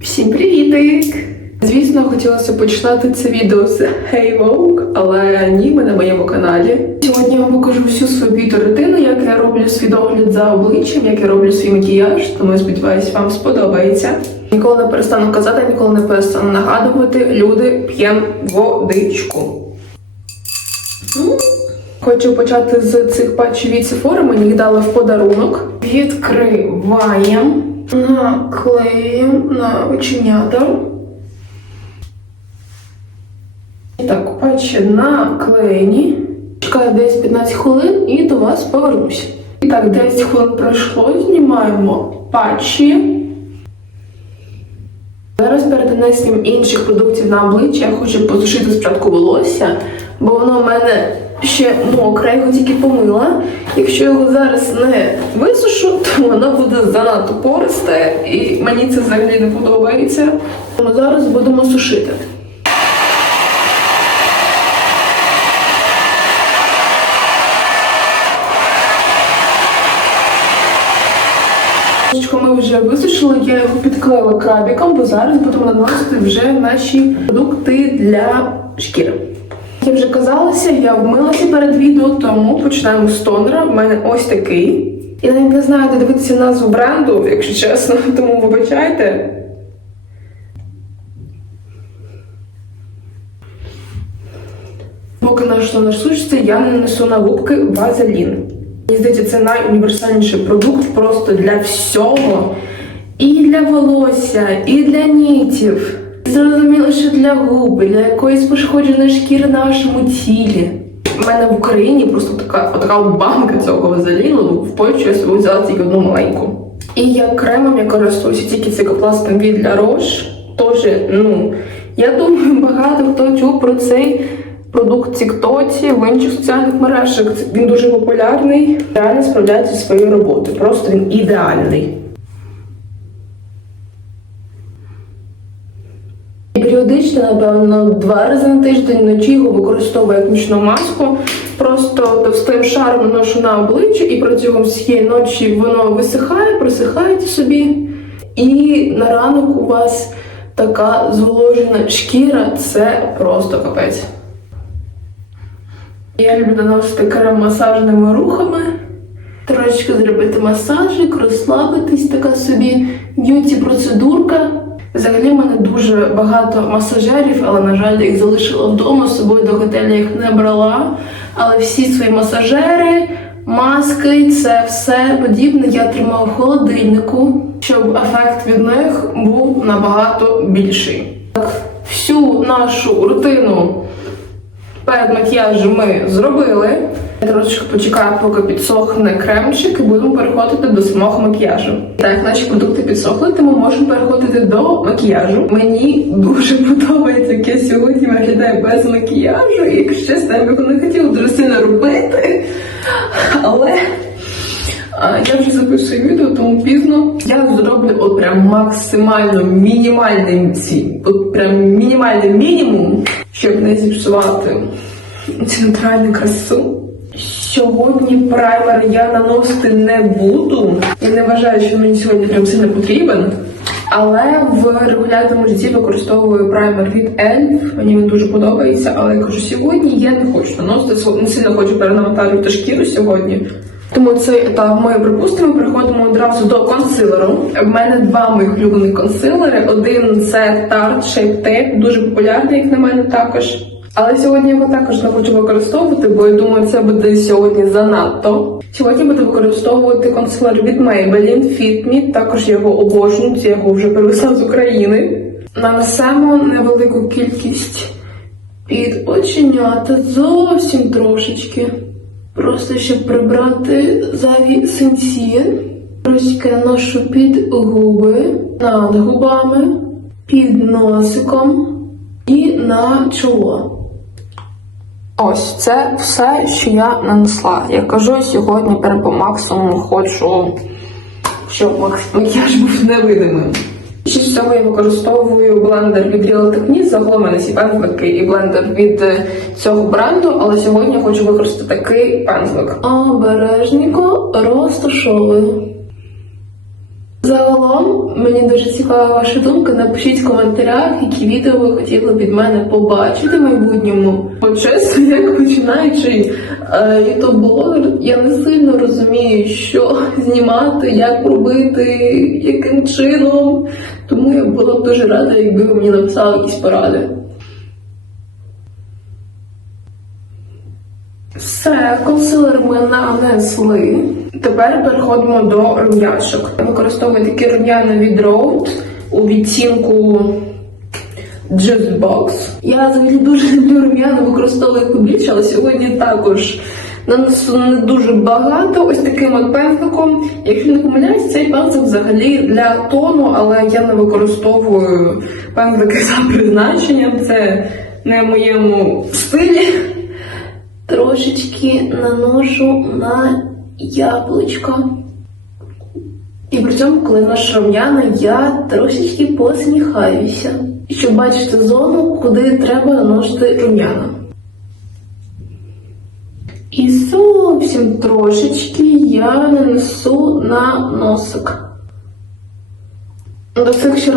Всім привітик! Звісно, хотілося починати це відео з Hey Vogue, але ні, ми на моєму каналі. Сьогодні я вам покажу всю свою б'юті-рутину, як я роблю свій догляд за обличчям, як я роблю свій макіяж, тому я сподіваюся, вам сподобається. Ніколи не перестану казати, ніколи не перестану нагадувати, люди п'ємо водичку. Хочу почати з цих патчів від Sephora, мені їх дали в подарунок. Відкриваємо, наклеїмо на оченята. І так, патчі наклеєні. Чекаю десь 15 хвилин і до вас повернуся. І так, 10 хвилин пройшло, знімаємо патчі. Зараз перед нанесенням інших продуктів на обличчя я хочу посушити спочатку волосся, бо воно в мене ще мокре, я його тільки помила. Якщо його зараз не висушу, то воно буде занадто пористе і мені це взагалі не подобається. Тому зараз будемо сушити. Ми вже висушили, я його підклеїла крабіком, бо зараз будемо наносити вже наші продукти для шкіри. Я вже казалася, я вмилася перед відео, тому починаємо з тонера. У мене ось такий. Я навіть не знаю, де дивитися назву бренду, якщо чесно, тому вибачайте. Поки наш тонер сушиться, я нанесу на губки вазелін. Мені здається, це найуніверсальніший продукт просто для всього. І для волосся, і для нігтів. Зрозуміло, що для губи, для якоїсь пошкодженої шкіри на вашому тілі. У мене в Україні просто така, така банка цього вазеліну, в Польщі я собі взяла тільки одну маленьку. І як кремом я користуюся тільки цикопластом від La Roche. Тож, ну, я думаю, багато хто чув про цей продукт Тіктоці, в інших соціальних мережах. Він дуже популярний, реально справляється зі своєю роботою. Просто він ідеальний. І періодично, напевно, два рази на тиждень вночі його використовую як нічну маску. Просто товстим шаром наношу на обличчя, і протягом всієї ночі воно висихає, просихається собі. І на ранок у вас така зволожена шкіра це просто капець. Я люблю наносити крем масажними рухами, трошечки зробити масажик, розслабитись, така собі б'юті-процедурка. Взагалі в мене дуже багато масажерів, але, на жаль, їх залишила вдома, з собою до готелю їх не брала. Але всі свої масажери, маски, це все подібне я тримала в холодильнику, щоб ефект від них був набагато більший. Так, всю нашу рутину перед макіяжем ми зробили. Я трошечки почекаю, поки підсохне кремчик, і будемо переходити до самого макіяжу. Так, наші продукти підсохли, тому можемо переходити до макіяжу. Мені дуже подобається, як я сьогодні виглядаю без макіяжу. І якщо чесно, я не хотіла дуже сильно робити. Але я вже записую відео, тому пізно я зроблю от прям максимально мінімальний ці, от прям мінімальний мінімум, щоб не зіпсувати цю натуральну красу. Сьогодні праймер я наносити не буду. Я не вважаю, що мені сьогодні прям сильно потрібен. Але в регулярному житті використовую праймер від ELF. Мені він дуже подобається, але я кажу, сьогодні я не хочу наносити, не сильно хочу перенавантажувати шкіру сьогодні. Тому цей етап ми припустимо, переходимо одразу до консилеру. В мене два моїх улюблених консилери. Один це Tarte Shape Tape, дуже популярний, як на мене також. Але сьогодні я його також не хочу використовувати, бо я думаю, це буде сьогодні занадто. Сьогодні буду використовувати консилер від Maybelline Fit Me, також його обожнюю, я його вже привезла з України. Нанесемо невелику кількість під оченята, зовсім трошечки. Просто щоб прибрати зайві синці. Трошки наношу під губи, над губами, під носиком і на чоло. Ось це все, що я нанесла. Я кажу, сьогодні прям по максимуму хочу, щоб макіяж був невидимим. Ще з цього я використовую блендер від Real Techniques, загалом у мене всі пензлики і блендер від е, цього бренду, але сьогодні хочу використати такий пензлик. Обережненько розташовую. Загалом мені дуже цікава ваша думка. Напишіть в коментарях, які відео ви хотіли від мене побачити в майбутньому. Бо чесно, як починаючи ютуб блогер, я не сильно розумію, що знімати, як робити, яким чином. Тому я була б дуже рада, якби ви мені написали якісь поради. Все, консилер ми нанесли. Тепер переходимо до рум'яшок. Використовую такі рум'яна від Rode у відтінку Just Box. Я взагалі дуже люблю рум'яна, використовую їх побільше, але сьогодні також нанесу не дуже багато. Ось таким от пензликом. Якщо не помиляюсь, цей пензлик взагалі для тону, але я не використовую пензлики за призначенням. Це не в моєму стилі. Трошечки наношу на яблучко. І при цьому, коли наша рум'яна, я трошечки посміхаюся, щоб бачити зону, куди треба наносити рум'яна. І зовсім трошечки я нанесу на носик. До цих ще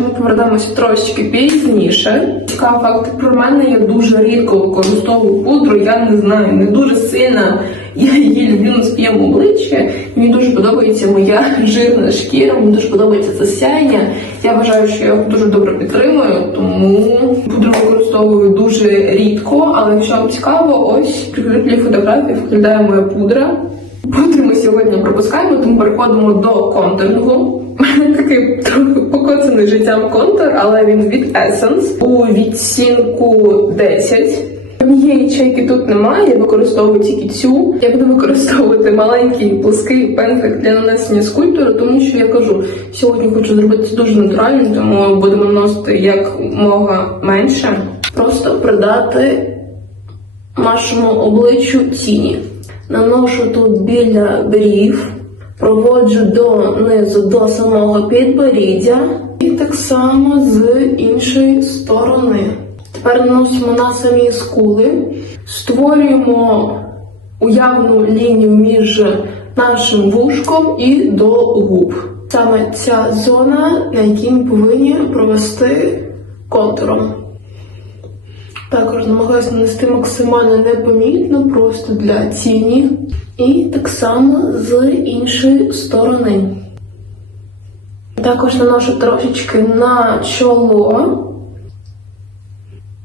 ми повернемося трошечки пізніше. Цікавий факт про мене, я дуже рідко використовую пудру, я не знаю, не дуже сильно я її люблю на своєму обличчі. Мені дуже подобається моя жирна шкіра, мені дуже подобається це сяєння. Я вважаю, що я його дуже добре підтримую, тому пудру використовую дуже рідко, але якщо вам цікаво, ось прикріплю фотографії, виглядає моя пудра. Пудри ми сьогодні пропускаємо, тому переходимо до контурного. Такий трохи покоцаний життям контур, але він від Essence у відцінку 10. Однієї чайки тут немає, я використовую тільки цю. Я буду використовувати маленький плоский пензлик для нанесення скульптури, тому що я кажу, сьогодні хочу зробити це дуже натурально, тому будемо наносити як мога менше. Просто придати нашому обличчю тіні. Наношу тут біля брів, проводжу донизу до самого підборіддя і так само з іншої сторони. Тепер наносимо на самі скули, створюємо уявну лінію між нашим вушком і до губ. Саме ця зона, на якій ми повинні провести контуром. Також намагаюся нанести максимально непомітно, просто для тіні. І так само з іншої сторони. Також наношу трошечки на чоло,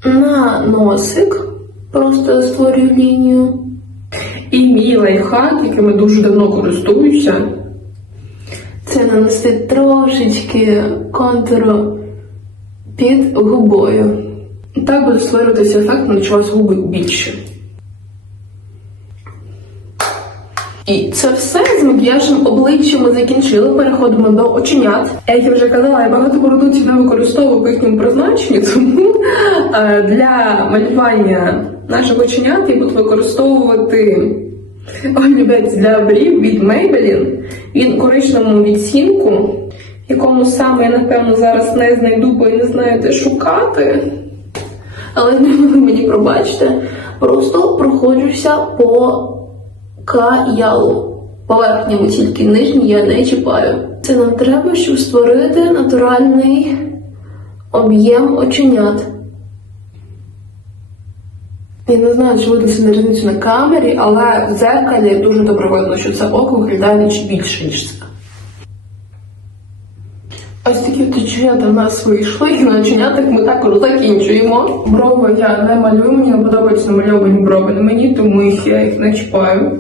на носик, просто створюю лінію. І мій лайфхак, яким я дуже давно користуюся, це нанести трошечки контуру під губою. Так буде створюватися ефект на чогось губи більше. І це все з макіяжем обличчя ми закінчили. Переходимо до оченят. Як я вже казала, я багато продуктів не використовую по їхньому призначенню, тому е, для малювання наших оченят я буду використовувати олівець для брів від Maybelline. Він у коричневому відцінку, якому саме я напевно зараз не знайду, бо я не знаю, де шукати. Але не мені пробачте, просто проходжуся по каялу. Поверхньому тільки нижні я не чіпаю. Це нам треба, щоб створити натуральний об'єм оченят. Я не знаю, чи видно на різницю на камері, але в дзеркалі дуже добре видно, що це око виглядає більше, ніж це. Ось такі оченята в нас вийшли, і на оченятах ми також закінчуємо. Брови я не малюю, мені не подобаються намальовані брови на мені, тому їх я їх не чіпаю.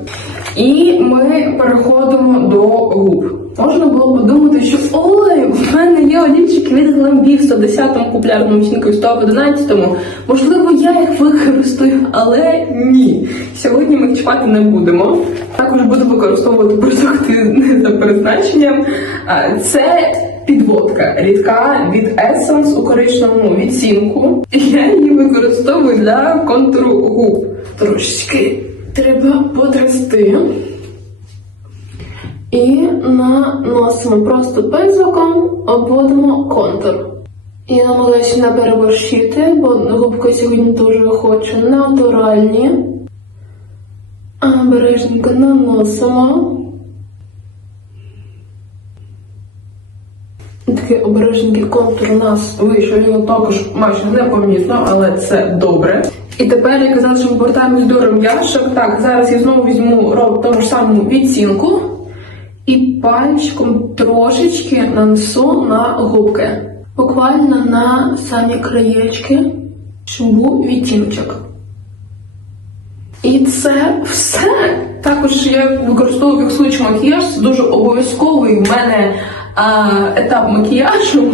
І ми переходимо до губ. Можна було подумати, що ой, в мене є олівчики від Glambi в 110-му популярному і 111-му. Можливо, я їх використаю, але ні. Сьогодні ми чіпати не будемо. Також буду використовувати продукти не за призначенням. Це підводка рідка від Essence у коричневому відцінку. Я її використовую для контуру губ. Трошечки треба потрясти. І наносимо просто пензликом, обводимо контур. Я намагаюся не переборщити, бо губки сьогодні дуже хочу натуральні. Обережненько наносимо. Такий обережненький контур у нас вийшов. Його також майже непомітно, але це добре. І тепер я казала, що ми повертаємось до рум'яшок. Так, зараз я знову візьму роб тому ж самому відцінку і пальчиком трошечки нанесу на губки. Буквально на самі краєчки, щоб був. І це все. Також я використовую фіксуючий макіяж, це дуже обов'язковий в мене а, етап макіяжу,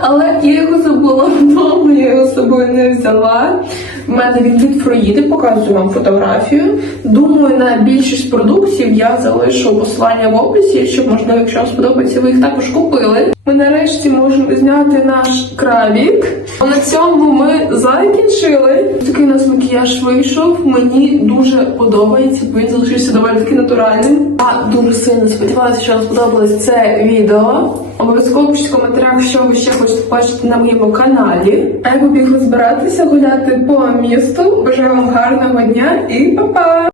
але я його забула вдома, я його з собою не взяла. В мене він від Фроїди, показую вам фотографію. Думаю, на більшість продуктів я залишу посилання в описі, щоб, можливо, якщо вам сподобається, ви їх також купили. Ми нарешті можемо зняти наш крабік. А на цьому ми закінчили. Такий у нас макіяж вийшов. Мені дуже подобається, бо він залишився доволі таки натуральним. А дуже сильно сподіваюся, що вам сподобалось це відео. Обов'язково пишіть в коментарях, що ви ще хочете бачити на моєму каналі. А я побігла збиратися гуляти по місту. Бажаю вам гарного дня і па-па!